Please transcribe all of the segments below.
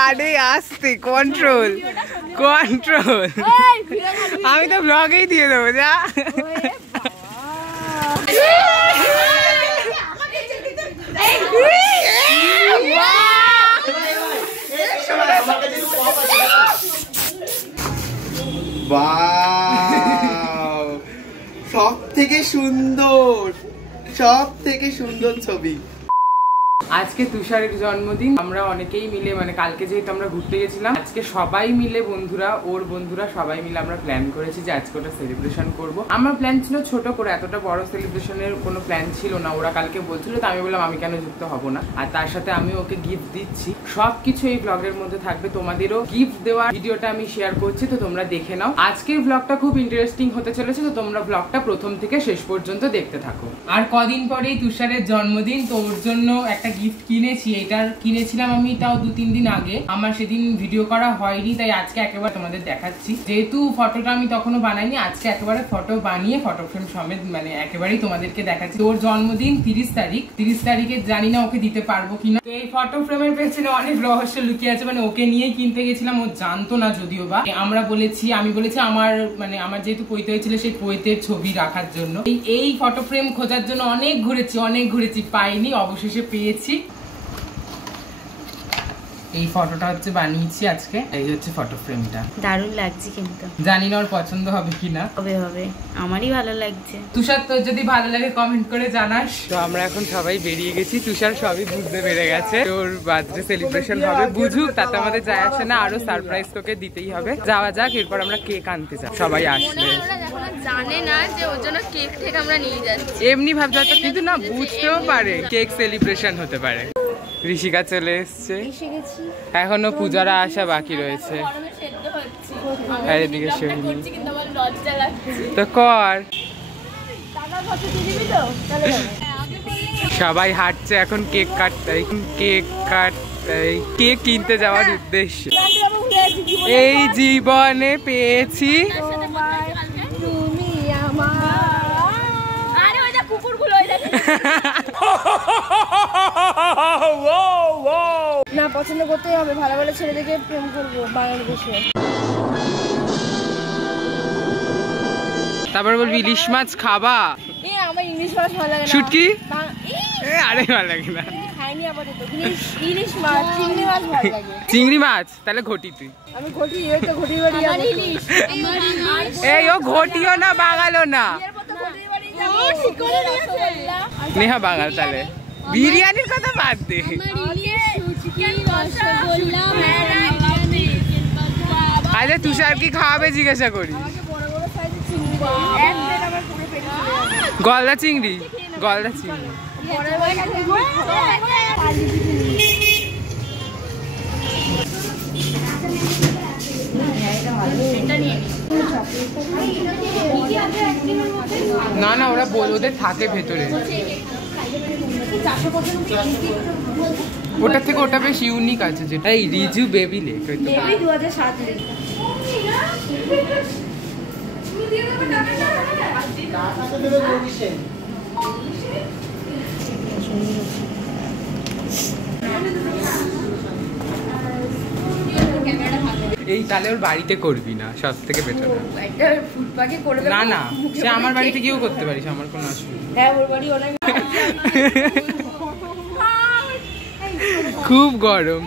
আরে আস্তে, control control, আমি তো ব্লগেই দিয়ে দেবো যা। সব থেকে সুন্দর ছবি। আজকে তুষারের জন্মদিন। আমরা অনেকেই মিলে, মানে কালকে যেহেতু আমরা ঘুরতে গেছিলাম, আজকে সবাই মিলে বন্ধুরা, ওর বন্ধুরা সবাই মিলে আমরা প্ল্যান করেছি যে আজকে ওটা সেলিব্রেশন করবো। আমার প্ল্যান ছিল ছোট করে, এতটা বড় সেলিব্রেশনের কোনো প্ল্যান ছিল না। ওরা কালকে বলছিল, তো আমি বললাম আমি কেন যুক্ত হব না। আর তার সাথে আমি ওকে গিফট দিচ্ছি। সবকিছু এই ব্লগের মধ্যে থাকবে। তোমাদেরও গিফট দেওয়ার ভিডিওটা আমি শেয়ার করছি, তো তোমরা দেখে নাও। আজকের ব্লগটা খুব ইন্টারেস্টিং হতে চলেছে, তো তোমরা ব্লগটা প্রথম থেকে শেষ পর্যন্ত দেখতে থাকো। আর কদিন পরেই তুষারের জন্মদিন, তো ওর জন্য একটা গিফট কিনেছি। এটা কিনেছিলাম আমি তাও 2-3 দিন আগে। আমার সেদিন ভিডিও করা হয়নি, তাই আজকে একেবারে তোমাদের দেখাচ্ছি। যেহেতু ফটোটা আমি তখনও বানাইনি, আজকে একেবারে ফটো বানিয়ে ফটো ফ্রেম সমেত মানে একেবারেই তোমাদেরকে দেখাচ্ছি। ওর জন্মদিন 30 তারিখ। 30 তারিখে জানি না ওকে দিতে পারবো কিনা। তো এই ফটো ফ্রেমের পেছনে অনেক রহস্য লুকিয়ে আছে। মানে ওকে নিয়েই কিনতে গেছিলাম, ও জানতো না যদিও বা। আমি বলেছি আমার যেহেতু পৈতে হয়েছিল, সেই পৈতের ছবি রাখার জন্য এই ফটো ফ্রেম খোঁজার জন্য অনেক ঘুরেছি, পাইনি, অবশেষে পেয়েছি। এই ফটোটা হচ্ছে বানিয়েছি আজকে। এই হচ্ছে ফটো ফ্রেমটা। দারুণ লাগছে, কিন্তু জানি না ওর পছন্দ হবে কিনা। হবে, আমারই ভালো লাগছে। তুষার, তোর যদি ভালো লাগে কমেন্ট করে জানাস। তো আমরা এখন সবাই বেরিয়ে গেছি। তুষার সবই বুঝতে পেরে গেছে, তোর বার্থডে সেলিব্রেশন হবে, বুঝুক, তাতে আমাদের যায় আসে না। আরো সারপ্রাইজ তোকে দিতেই হবে। যাওয়া যাক, এরপর আমরা কেক আনতে যাব। সবাই আসলে জানে না যে ওর জন্য কেক থেকে আমরা নিয়ে যাচ্ছি, এমনি ভাবছে, কিন্তু না বুঝতেও পারে কেক সেলিব্রেশন হতে পারে। ঋষিকা চলে এসছে, এখনো পূজারা আসা বাকি রয়েছে। আর এদিকে তো কর, সবাই হাঁটছে এখন কেক কাটতে, কেক কিনতে যাওয়ার উদ্দেশ্যে। এই জীবনে পেয়েছি না, পছন্দ করতেই হবে। ভালো ভালো ছেলে দেখে প্রেম করবো বাংলাদেশে। তারপর বলবি ইলিশ মাছ খাবা। আমার ইলিশ মাছ ভালো লাগে না। শুটকি আরে ভালো লাগে না, খাইনি আপাতত। ইলিশ মাছ, চিংড়ি মাছ ভালো লাগে। চিংড়ি মাছ তাহলে ঘটি, তুই আমি ঘটি, এই তো ঘটি বাড়ি। আমার ইলিশ, এই ও ঘটিও না, বাঙালও না। নেহা বাঙাল, তাহলে বিরিয়ানির কথা বাদ দে। আরে তুষার কি খাওয়াবে জিজ্ঞাসা করি। গলদা চিংড়ি না না, ওরা ওদের থাকে ভেতরে। ওটার থেকে ওটা বেশ ইউনিক আছে, যেটা এই রিজু বেবি লেক। 2007 লেক। এই তাহলে ওর বাড়িতে করবি না, সব থেকে বেটার। না না, সে আমার বাড়িতে গিয়েও করতে পারিস, আমার কোনো অসুবিধা। খুব গরম।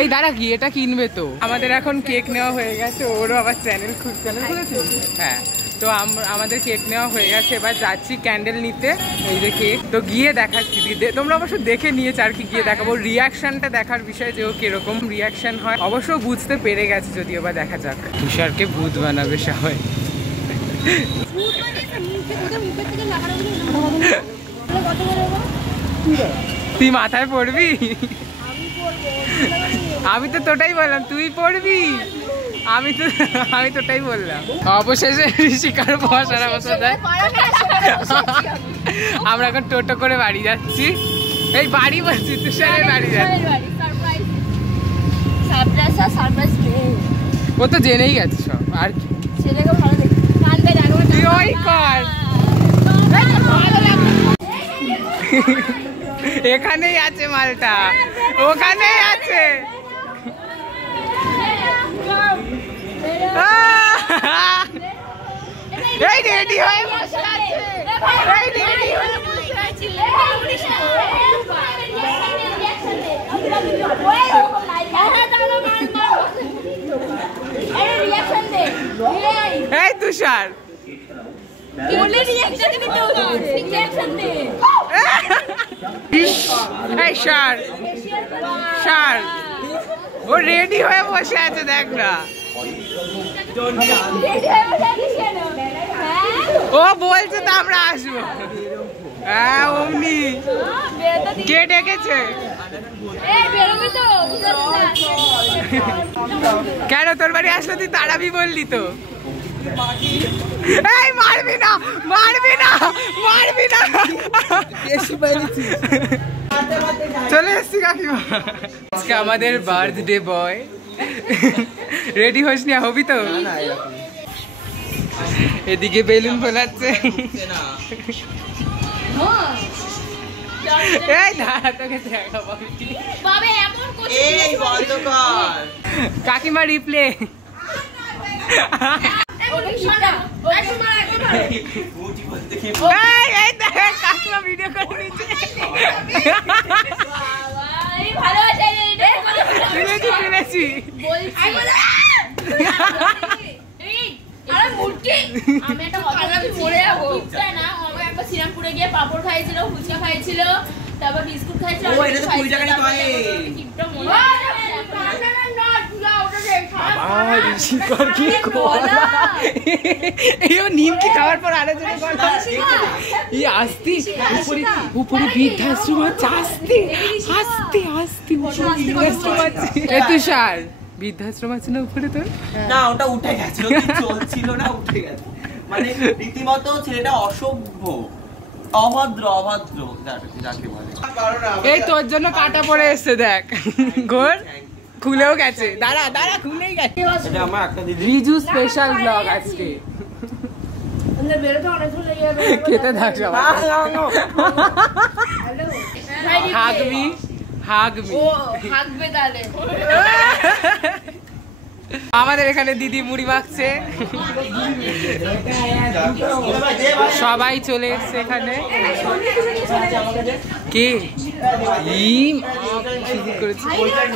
এই দাঁড়া, কি এটা কিনবে তো। আমাদের এখন কেক নেওয়া হয়ে গেছে, ওরও আবার চ্যানেল খুলেছে। হ্যাঁ, তো আমাদের কেক নেওয়া হয়ে গেছে। এবার যাচ্ছি ক্যান্ডেল নিতে। এই যে কেক, তো গিয়ে দেখাচ্ছি। তোমরা অবশ্য দেখে নিয়েছো, আর কি গিয়ে দেখাবো। রিয়াকশনটা দেখার বিষয়, যে ও কিরকম রিয়াকশন হয় অবশ্য বুঝতে পেরে গেছে, যদিও বা দেখা যাক। তুষারকে ভূত বানাবে সবাই। তুই মাথায় পড়বি? আমি তো তোটাই বললাম, তুই পড়বি। আমি তোটাই বললাম। অবশেষে ঋষিকার বসার অবস্থা দেয়। আমরা এখন টোটো করে বাড়ি যাচ্ছি। এই বাড়ি বলছি, তুষারের বাড়ি যাচ্ছি। ও তো জেনেই গেছে সব, আর কি। তুই ওই কর। এখানেই আছে মালটা, ওখানেই আছে। এই রেডি হয়ে বসে আছে, এই রেডি হয়ে বসে আছে। এই তুষার ও রেডি হয়ে বসে আছে, দেখ না। ও বলছে তো আমরা আসবো। হ্যাঁ অমনি কে ডেকেছে? কেন তোর বাড়ি আসলো তুই তাড়াবি বললি তো? এই মারবি না, মারবি না, মারবি না। চলে এসছি কাকিমা। আজকে আমাদের বার্থডে বয়। রেডি হোস নি, হবি তো? এদিকে বেলুন ফোলাচ্ছে। এই দাঁড়া, তোকে দেখাবো। কাকিমা রিপ্লে। কাকিমা ভিডিও করে নিচ্ছে। শ্রীরামপুরে গিয়ে পাপড় খাইছিল, ফুচকা খাইছিল, তারপর বিস্কুট খাইছিল। নিমকি খাওয়ার পর আলোচনা করলাম। উপরে বৃদ্ধাশ্রম আছে, আস্তে আস্তে আস্তে বৃদ্ধাশ্রম আছে। তুষার বৃদ্ধাশ্রম আছে না উপরে? তোর না, ওটা উঠে গেছে, চলছিল না, উঠে গেছে। মানে রীতিমতো ছেলেটা অসভ্য, অভদ্র, অভদ্র যাকে বলে। এই তোর জন্য কাটা পড়ে এসছে, দেখ গোর খুলেও গেছে। দাঁড়া দাঁড়া, খুলেই গেছে। এটা আমার একটা রিজু স্পেশাল ব্লগ আজকে। খেতে থাক সবাই। হাগবি হাগবি হাগবে তাহলে। আমাদের এখানে দিদি মুড়ি মাখছে, সবাই চলে এসছে এখানে। কে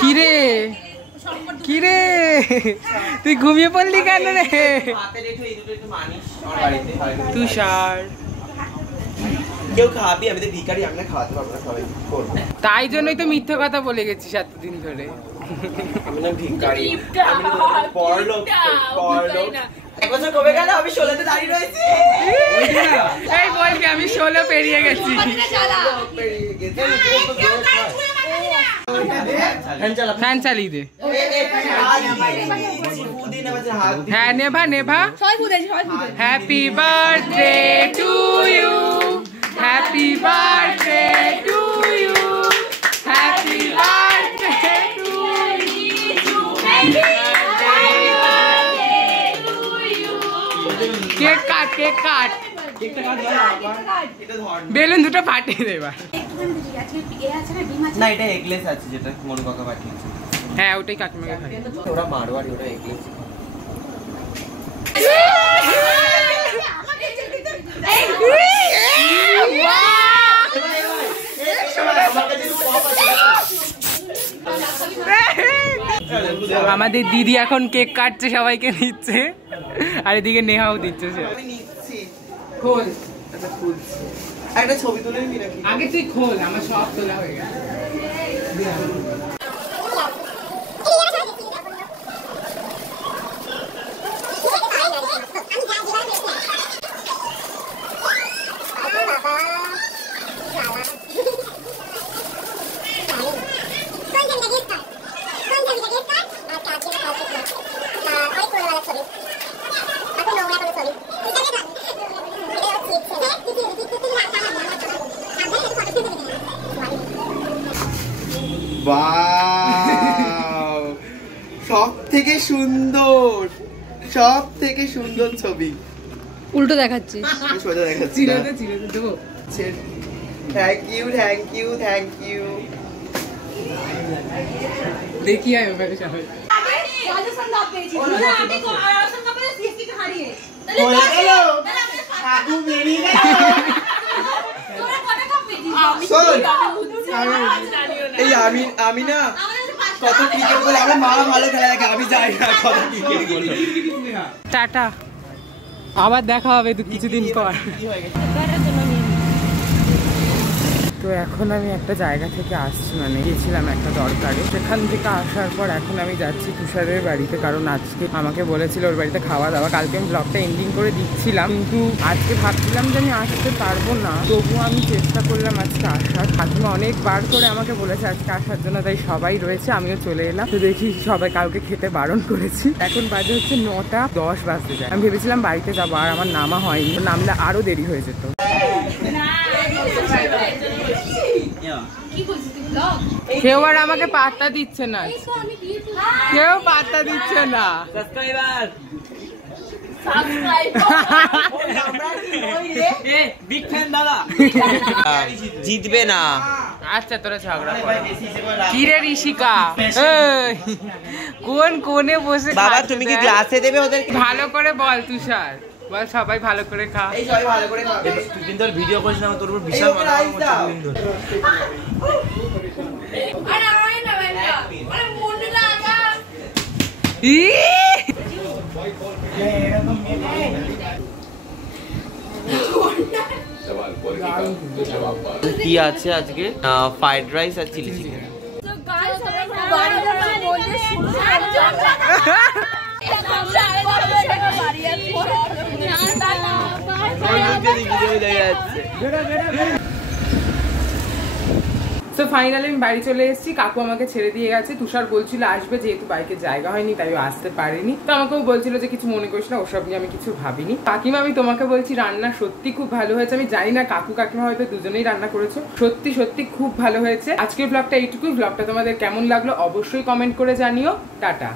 কিরে কিরে তুই ঘুমিয়ে পড়লি কেন রে? তুষার কেউ খাবি, আমি তো ভিখারি, আমি খাওয়াতে পারবো না, সবাই করবো। তাই জন্যই তো মিথ্যে কথা বলে গেছিস এতদিন ধরে। আমি না ভিখারি, আমি পরলোক, পরলোক। এক বছর কবে গেল? আমি 16তে দাঁড়িয়ে রয়েছি। এই বলবি আমি 16 পেরিয়ে গেছি। ফ্যান চালিয়ে দে। হ্যাঁ নেভা নেভা। Happy birthday to you, happy birthday to you, happy birthday to you. Cake cut, cake cut. Balloon দুটো ফাটিয়ে দেবা। না, এটা এগলেস আছে, যেটা মন কাকা পাঠিয়েছে। হ্যাঁ ওটাই কাকিমাকে খাই। ওরা মারোয়ারি, ওরা এগলেস। আমাদের দিদি এখন কেক কাটছে, সবাইকে দিচ্ছে, আর এদিকে নেহাও দিচ্ছে। খোল একটা ছবি তুলে নিবি নাকি? আগে তুই খোল, আমার সব তোলা হয়ে গেছে। সব থেকে সুন্দর, সব থেকে সুন্দর ছবি। উল্টো দেখাচ্ছি, সোজা দেখাচ্ছি। Thank you thank you thank you. দেখি আয় ওখানে সবাই। এই আমি না কত ক্রিকেট বলে আমার মা ভালো খেলা দেখে, আমি যাই না কত ক্রিকেট বলে। টাটা, আবার দেখা হবে তো কিছুদিন পর। তো এখন আমি একটা জায়গা থেকে আসছি, মানে গিয়েছিলাম একটা দরকারে, সেখান থেকে আসার পর এখন আমি যাচ্ছি তুষারের বাড়িতে, কারণ আজকে আমাকে বলেছিল ওর বাড়িতে খাওয়া দাওয়া। কালকে আমি ব্লগটা এন্ডিং করে দিচ্ছিলাম, কিন্তু আজকে ভাবছিলাম যে আমি আসতে পারবো না, তবুও আমি চেষ্টা করলাম আজকে আসার। কাকিমা অনেকবার করে আমাকে বলেছে আজকে আসার জন্য, তাই সবাই রয়েছে, আমিও চলে এলাম। তো দেখি সবাই কাউকে খেতে বারণ করেছি। এখন বাজে হচ্ছে 9:10 বাজতে যায়। আমি ভেবেছিলাম বাড়িতে যাবো, আর আমার নামা হয়নি, নামলে আরো দেরি হয়ে যেত। কেউ আর আমাকে পাত্তা দিচ্ছে না, কেউ পাত্তা দিচ্ছে না। জিতবে না। আচ্ছা তোরা ঝগড়া কর। কি রে ঋষিকা, কোন কোণে বসে বাবা তুমি কি গ্লাসে দেবে ওদের? ভালো করে বল তুষার, বল সবাই ভালো করে খা। এই সবাই ভালো করে খাবে। তুই কিন্তু ভিডিও করিস না, তোর উপর বিশাল মারা হচ্ছে। কি আছে আজকে? ফ্রাইড রাইস আর চিলি চিকেন। তো ফাইনালি আমি বাড়ি চলে এসেছি, কাকু আমাকে ছেড়ে দিয়ে গেছে। তুষার বলছিল আসবে, যেহেতু বাইকের জায়গা হয়নি তাই ও আসতে পারেনি। তো আমাকেও বলছিল যে কিছু মনে করিস না, ওসব নিয়ে আমি কিছু ভাবিনি। কাকিমা আমি তোমাকে বলছি রান্না সত্যি খুব ভালো হয়েছে। আমি জানি না কাকু কাকিমা হয়তো দুজনেই রান্না করেছো, সত্যি সত্যি খুব ভালো হয়েছে। আজকের ব্লগটা এইটুকুই। ব্লগটা তোমাদের কেমন লাগলো অবশ্যই কমেন্ট করে জানিও। টাটা।